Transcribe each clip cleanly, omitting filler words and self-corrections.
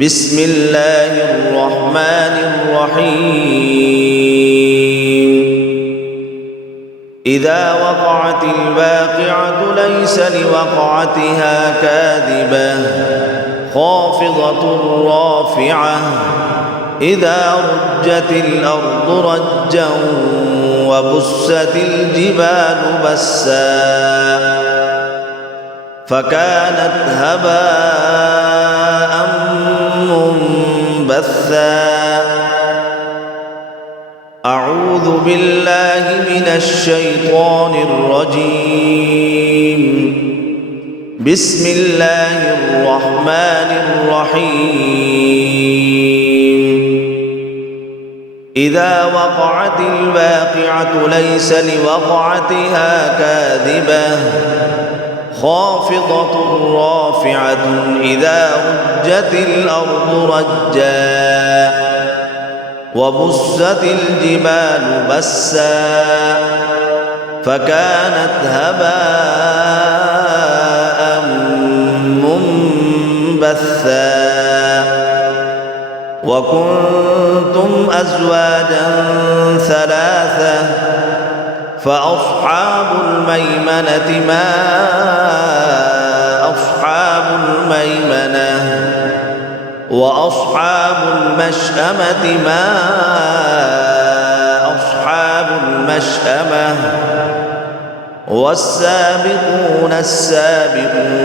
بسم الله الرحمن الرحيم إذا وقعت الواقعة ليس لوقعتها كاذبة خافضة رافعة إذا رجت الأرض رجا وبست الجبال بسا فكانت هباء منبثا أعوذ بالله من الشيطان الرجيم بسم الله الرحمن الرحيم إذا وقعت الواقعة ليس لوقعتها كاذبة خافضة رافعة إذا رجت الأرض رجا وبست الجبال بسا فكانت هباء منبثا وكنتم أزواجا ثلاثة فأصحاب الميمنة ما أصحاب الميمنة وأصحاب المشأمة ما أصحاب المشأمة والسابقون السابقون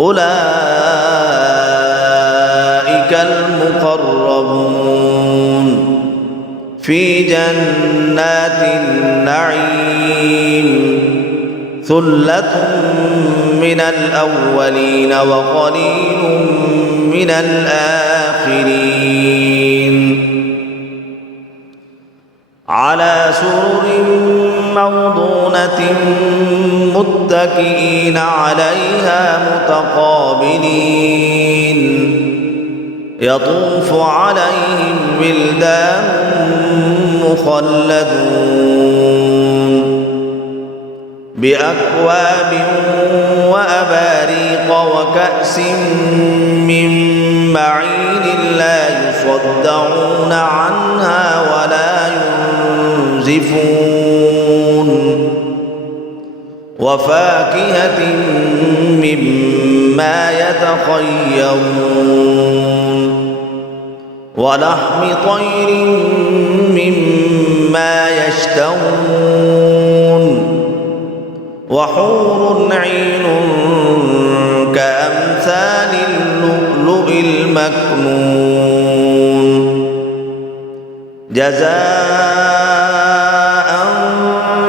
أولئك المقربون في جنات النعيم ثلة من الأولين وقليل من الآخرين على سرر موضونة متكئين عليها متقابلين يطوف عليهم ولدان مخلدون بأكواب وأباريق وكأس من معين لا يصدعون عنها ولا ينزفون وفاكهة مما يتخيرون ولحم طير مما يشتهون وحور عين كأمثال اللؤلؤ المكنون جزاء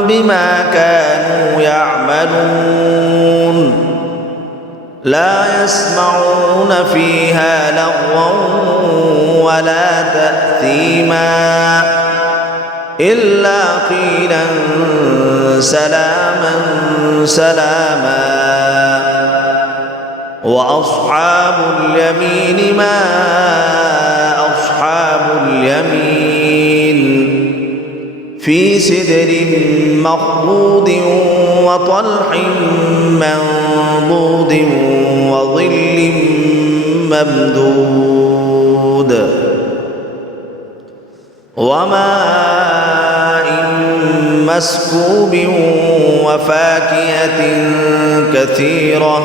بما كانوا يعملون لا يسمعون فيها لغوا ولا تأثيما إلا قيلا سلاما سلاما وأصحاب اليمين ما أصحاب اليمين في سدر مخضود وطلح منضود وظل ممدود وماء مسكوب وفاكهة كثيرة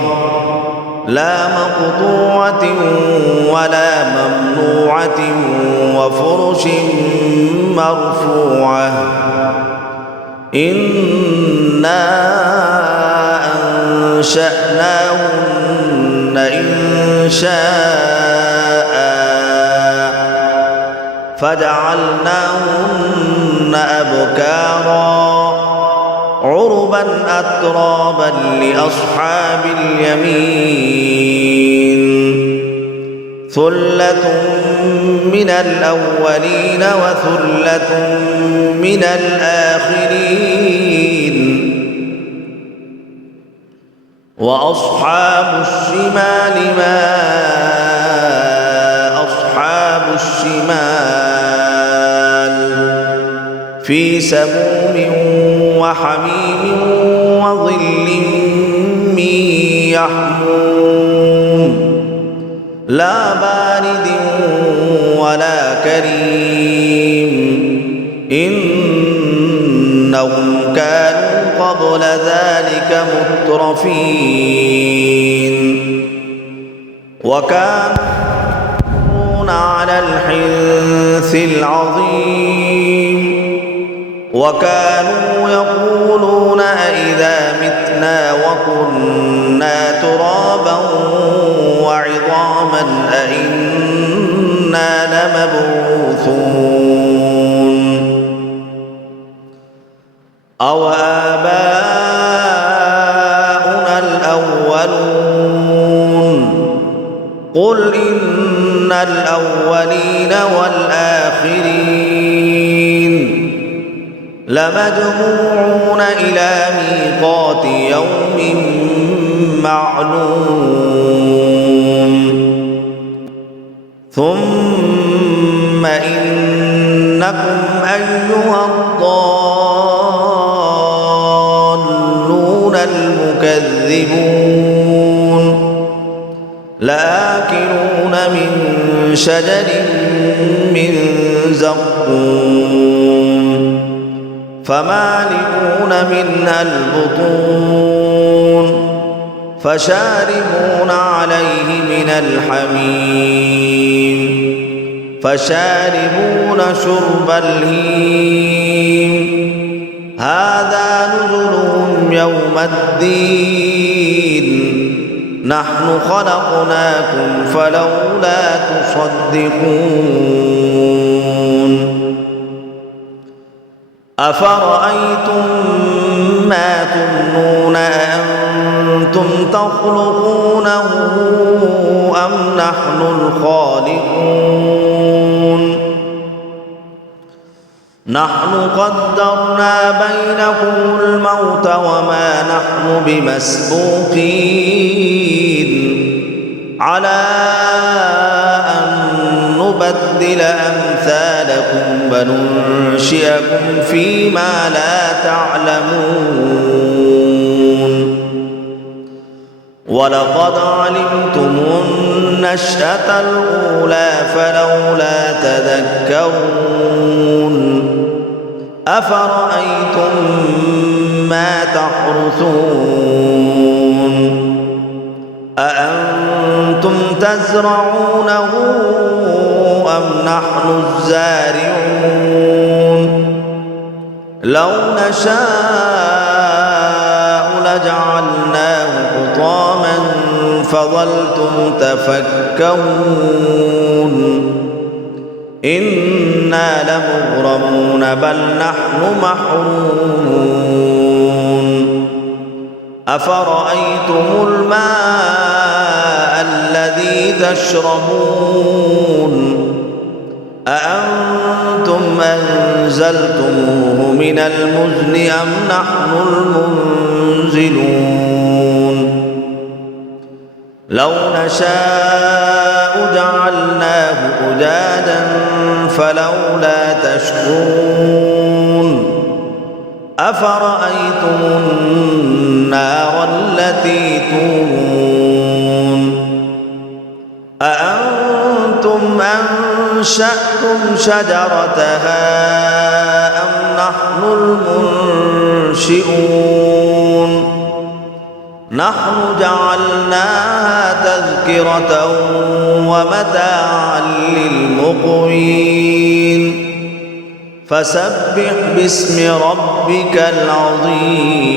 لا مقطوعة ولا ممنوعة وفرش مرفوعة إنا أنشأناهن إنشاء فجعلناهن أبكارا عربا أترابا لأصحاب اليمين ثلة من الأولين وثلة من الآخرين وأصحاب الشمال ما أصحاب الشمال في سموم وحميم وظل من يحموم لا بارد ولا كريم إنهم كانوا قبل ذلك مترفين وكانوا على الحنث العظيم وكانوا يقولون أئذا متنا وكنا ترابا وعظاما أئنا لمبعوثون أو آباؤنا الأولون قل إن الأولين والآخرين لمجموعون إلى ميقات يوم معلوم ثم إنكم أيها الضالون المكذبون لآكلون من شجر من زقوم فمالئون منها البطون فشاربون عليه من الحميم فشاربون شرب الهيم هذا نزلهم يوم الدين نحن خلقناكم فلولا تصدقون أفرأيتم ما تمنون أأنتم تخلقونه أم نحن الخالقون نحن قدرنا بينكم الموت وما نحن بمسبوقين على أن نبدل أمثالكم وننشئكم فيما لا تعلمون ولقد علمتم النشأة الأولى فلولا تذكرون أفرأيتم ما تحرثون أأنتم تزرعونه أم نحن الزارعون لو نشاء لجعلناه حطاما فظلتم تفكهون إنا لمغرمون بل نحن محرومون أفرأيتم الماء الذي تشربون أأنتم أنزلتموه من المزن أم نحن المنزلون لو نشاء جعلناه أجاجا فلولا تشكرون أفرأيتم النار التي تورون أأنتم أنشأتم شجرتها أم نحن المنشئون نحن جعلناها تذكرة ومتاعا للمقوين فسبح باسم ربك العظيم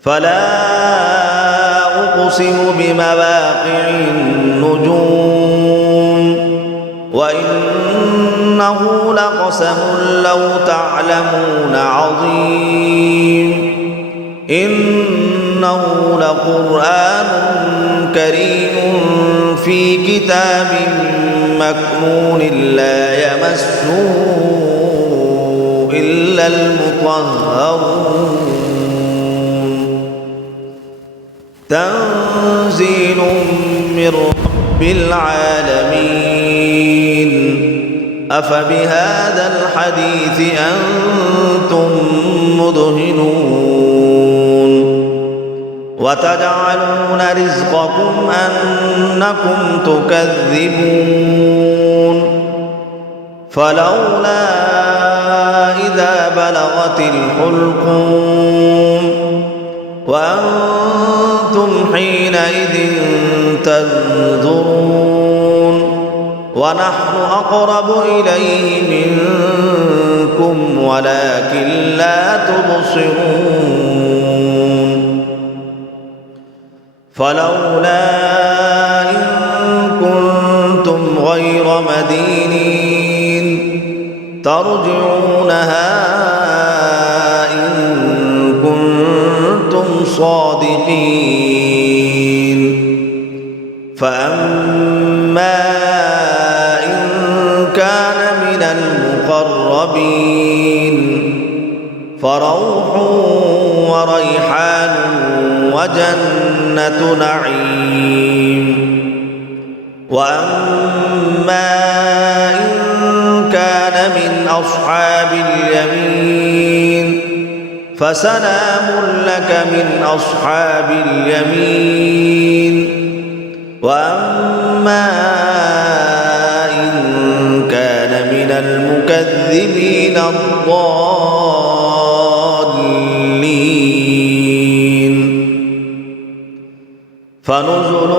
فلا أقسم بمواقع النجوم وإنه لقسم لو تعلمون عظيم إنه لقرآن كريم في كتاب مكنون لا يمسه إلا المطهرون تنزيل من رب العالمين أفبهذا الحديث أنتم مدهنون وتجعلون رزقكم أنكم تكذبون فلولا إذا بلغت الحلقوم وأنتم حينئذ تنظرون ونحن أقرب إليه منكم ولكن لا تبصرون فلولا إن كنتم غير مدينين ترجعونها إن كنتم صادقين فأما إن كان من المقربين فروح وريحان وجنة نعيم وأما إن كان من أصحاب اليمين فسلام لك من أصحاب اليمين وأما إن كان من المكذبين الضالين فنزل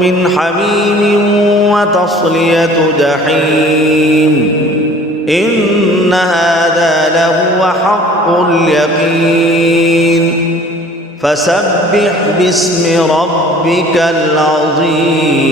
من حميم وتصلية جحيم إن هذا لهو حق اليقين فسبح باسم ربك العظيم.